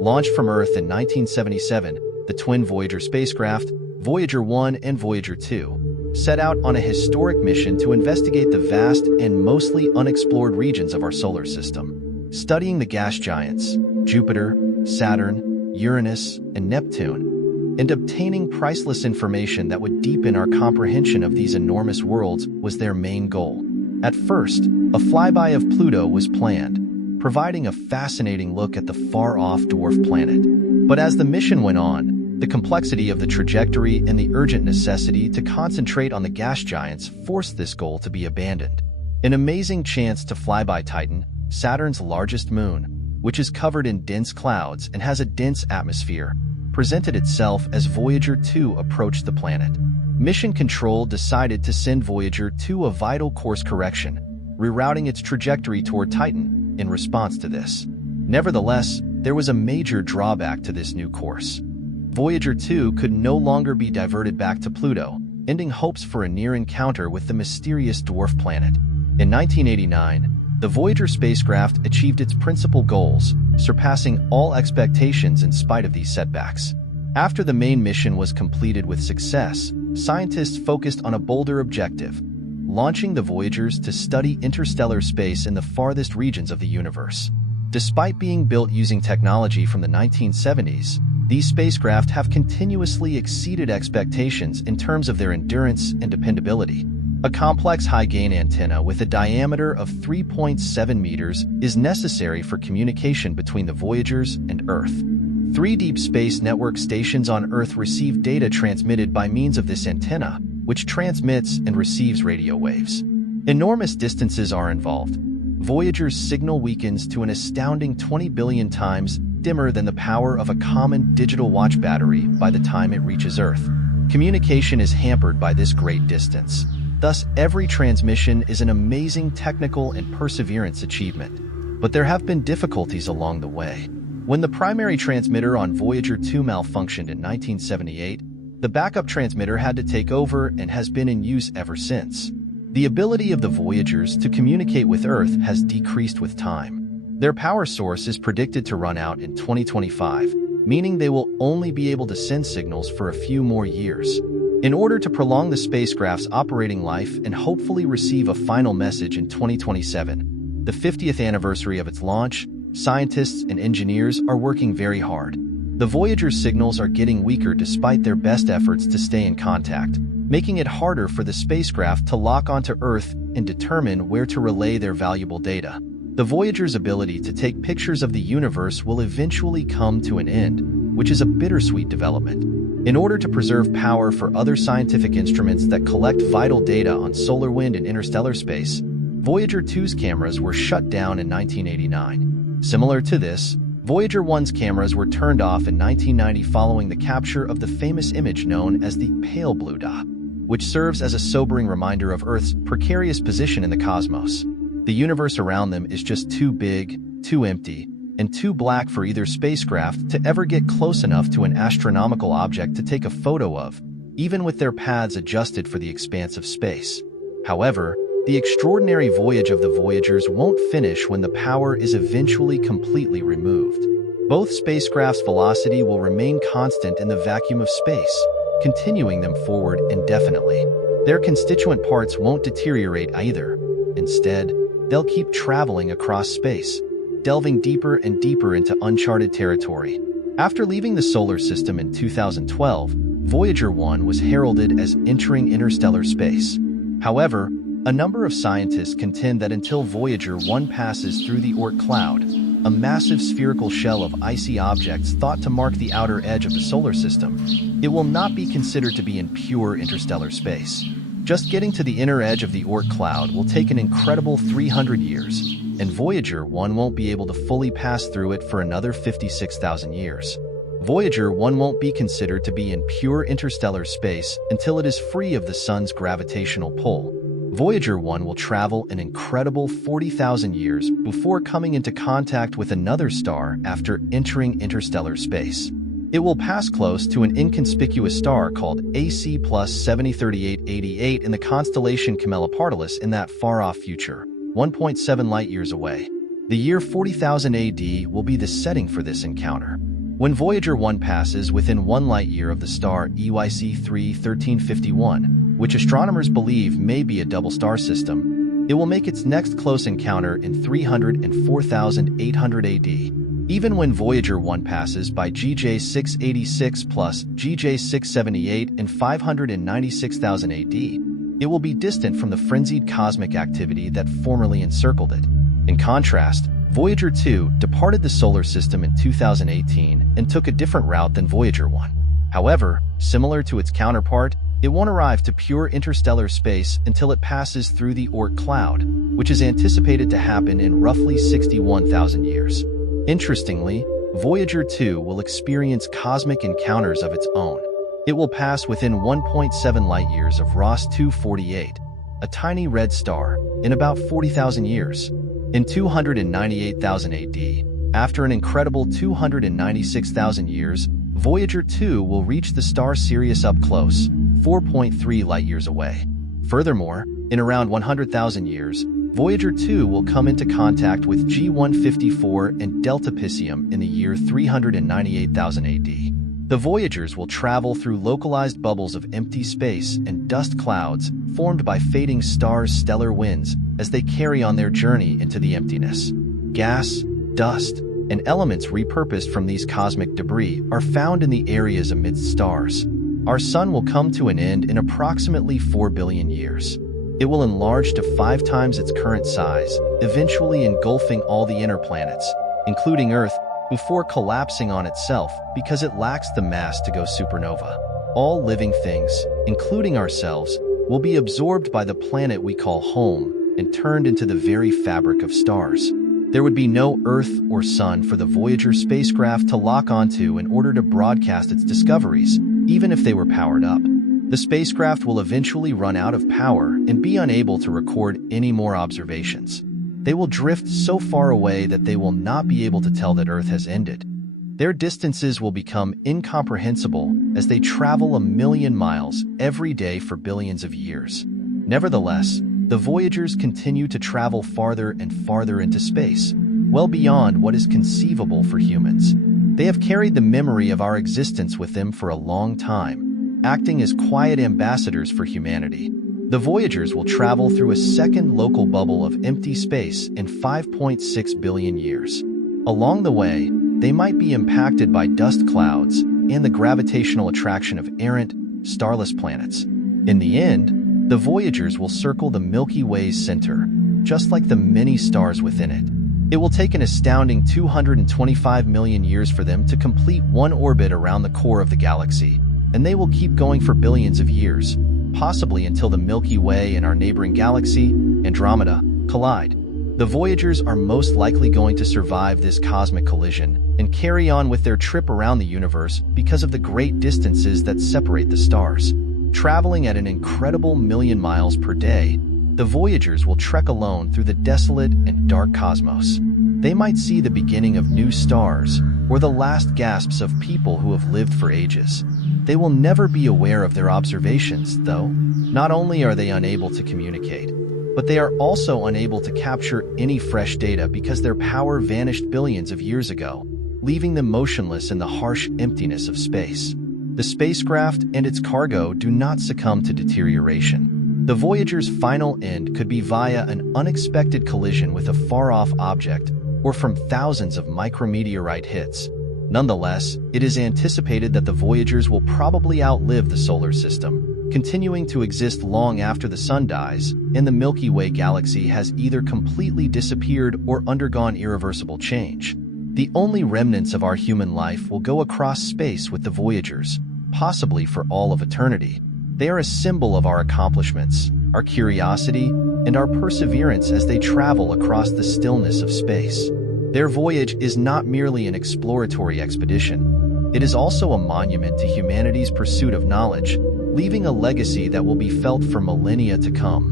Launched from Earth in 1977, the twin Voyager spacecraft, Voyager 1 and Voyager 2, set out on a historic mission to investigate the vast and mostly unexplored regions of our solar system, studying the gas giants, Jupiter, Saturn, Uranus, and Neptune, and obtaining priceless information that would deepen our comprehension of these enormous worlds was their main goal. At first, a flyby of Pluto was planned, providing a fascinating look at the far-off dwarf planet. But as the mission went on, the complexity of the trajectory and the urgent necessity to concentrate on the gas giants forced this goal to be abandoned. An amazing chance to fly by Titan, Saturn's largest moon, which is covered in dense clouds and has a dense atmosphere, presented itself as Voyager 2 approached the planet. Mission Control decided to send Voyager 2 a vital course correction, rerouting its trajectory toward Titan in response to this. Nevertheless, there was a major drawback to this new course. Voyager 2 could no longer be diverted back to Pluto, ending hopes for a near encounter with the mysterious dwarf planet. In 1989, the Voyager spacecraft achieved its principal goals, surpassing all expectations in spite of these setbacks. After the main mission was completed with success, scientists focused on a bolder objective, launching the Voyagers to study interstellar space in the farthest regions of the universe. Despite being built using technology from the 1970s, these spacecraft have continuously exceeded expectations in terms of their endurance and dependability. A complex high-gain antenna with a diameter of 3.7 meters is necessary for communication between the Voyagers and Earth. 3 Deep Space Network stations on Earth receive data transmitted by means of this antenna, which transmits and receives radio waves. Enormous distances are involved. Voyager's signal weakens to an astounding 20 billion times dimmer than the power of a common digital watch battery by the time it reaches Earth. Communication is hampered by this great distance. Thus, every transmission is an amazing technical and perseverance achievement. But there have been difficulties along the way. When the primary transmitter on Voyager 2 malfunctioned in 1978, the backup transmitter had to take over and has been in use ever since. The ability of the Voyagers to communicate with Earth has decreased with time. Their power source is predicted to run out in 2025, meaning they will only be able to send signals for a few more years. In order to prolong the spacecraft's operating life and hopefully receive a final message in 2027, the 50th anniversary of its launch, scientists and engineers are working very hard. The Voyager's signals are getting weaker despite their best efforts to stay in contact, making it harder for the spacecraft to lock onto Earth and determine where to relay their valuable data. The Voyager's ability to take pictures of the universe will eventually come to an end, which is a bittersweet development. In order to preserve power for other scientific instruments that collect vital data on solar wind and interstellar space, Voyager 2's cameras were shut down in 1989. Similar to this, Voyager 1's cameras were turned off in 1990 following the capture of the famous image known as the pale blue dot, which serves as a sobering reminder of Earth's precarious position in the cosmos. The universe around them is just too big, too empty, and too black for either spacecraft to ever get close enough to an astronomical object to take a photo of, even with their paths adjusted for the expanse of space. However, the extraordinary voyage of the Voyagers won't finish when the power is eventually completely removed. Both spacecrafts' velocity will remain constant in the vacuum of space, continuing them forward indefinitely. Their constituent parts won't deteriorate either. Instead, they'll keep traveling across space, delving deeper and deeper into uncharted territory. After leaving the solar system in 2012, Voyager 1 was heralded as entering interstellar space. However, a number of scientists contend that until Voyager 1 passes through the Oort cloud, a massive spherical shell of icy objects thought to mark the outer edge of the solar system, it will not be considered to be in pure interstellar space. Just getting to the inner edge of the Oort cloud will take an incredible 300 years, and Voyager 1 won't be able to fully pass through it for another 56,000 years. Voyager 1 won't be considered to be in pure interstellar space until it is free of the Sun's gravitational pull. Voyager 1 will travel an incredible 40,000 years before coming into contact with another star after entering interstellar space. It will pass close to an inconspicuous star called AC plus 703888 in the constellation Camelopardalis in that far-off future, 1.7 light-years away. The year 40,000 AD will be the setting for this encounter. When Voyager 1 passes within 1 light-year of the star EYC 3-1351, which astronomers believe may be a double star system, it will make its next close encounter in 304,800 AD. Even when Voyager 1 passes by GJ 686 plus GJ 678 in 596,000 AD, it will be distant from the frenzied cosmic activity that formerly encircled it. In contrast, Voyager 2 departed the solar system in 2018 and took a different route than Voyager 1. However, similar to its counterpart, it won't arrive to pure interstellar space until it passes through the Oort cloud, which is anticipated to happen in roughly 61,000 years. Interestingly, Voyager 2 will experience cosmic encounters of its own. It will pass within 1.7 light-years of Ross 248, a tiny red star, in about 40,000 years. In 298,000 AD, after an incredible 296,000 years, Voyager 2 will reach the star Sirius up close, 4.3 light-years away. Furthermore, in around 100,000 years, Voyager 2 will come into contact with G154 and Delta Piscium in the year 398,000 AD. The Voyagers will travel through localized bubbles of empty space and dust clouds formed by fading stars' stellar winds as they carry on their journey into the emptiness. Gas, dust, and elements repurposed from these cosmic debris are found in the areas amidst stars. Our Sun will come to an end in approximately 4 billion years. It will enlarge to 5 times its current size, eventually engulfing all the inner planets, including Earth, before collapsing on itself because it lacks the mass to go supernova. All living things, including ourselves, will be absorbed by the planet we call home and turned into the very fabric of stars. There would be no Earth or Sun for the Voyager spacecraft to lock onto in order to broadcast its discoveries, even if they were powered up. The spacecraft will eventually run out of power and be unable to record any more observations. They will drift so far away that they will not be able to tell that Earth has ended. Their distances will become incomprehensible as they travel 1 million miles every day for billions of years. Nevertheless, the Voyagers continue to travel farther and farther into space, well beyond what is conceivable for humans. They have carried the memory of our existence with them for a long time, acting as quiet ambassadors for humanity. The Voyagers will travel through a second local bubble of empty space in 5.6 billion years. Along the way, they might be impacted by dust clouds and the gravitational attraction of errant, starless planets. In the end, the Voyagers will circle the Milky Way's center, just like the many stars within it. It will take an astounding 225 million years for them to complete one orbit around the core of the galaxy, and they will keep going for billions of years, possibly until the Milky Way and our neighboring galaxy, Andromeda, collide. The Voyagers are most likely going to survive this cosmic collision and carry on with their trip around the universe because of the great distances that separate the stars. Traveling at an incredible 1 million miles per day, the Voyagers will trek alone through the desolate and dark cosmos. They might see the beginning of new stars or the last gasps of people who have lived for ages. They will never be aware of their observations, though. Not only are they unable to communicate, but they are also unable to capture any fresh data because their power vanished billions of years ago, leaving them motionless in the harsh emptiness of space. The spacecraft and its cargo do not succumb to deterioration. The Voyager's final end could be via an unexpected collision with a far-off object or from thousands of micrometeorite hits. Nonetheless, it is anticipated that the Voyagers will probably outlive the solar system, continuing to exist long after the Sun dies, and the Milky Way galaxy has either completely disappeared or undergone irreversible change. The only remnants of our human life will go across space with the Voyagers, possibly for all of eternity. They are a symbol of our accomplishments, our curiosity, and our perseverance as they travel across the stillness of space. Their voyage is not merely an exploratory expedition. It is also a monument to humanity's pursuit of knowledge, leaving a legacy that will be felt for millennia to come.